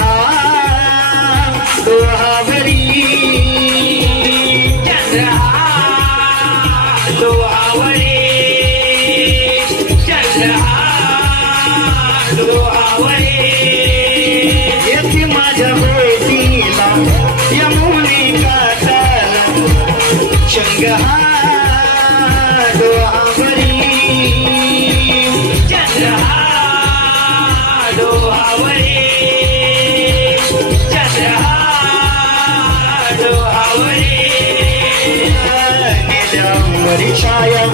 हा डोहावरी चंद्र हा डोहावरी चंद्र हा डोहावरी येथे माझ्या भेटीला यमुनी काठाला चंग हा डोहावरी चंद्र हा डोहावरी चंद्र हा डोहावरी गेल्यावरी छाया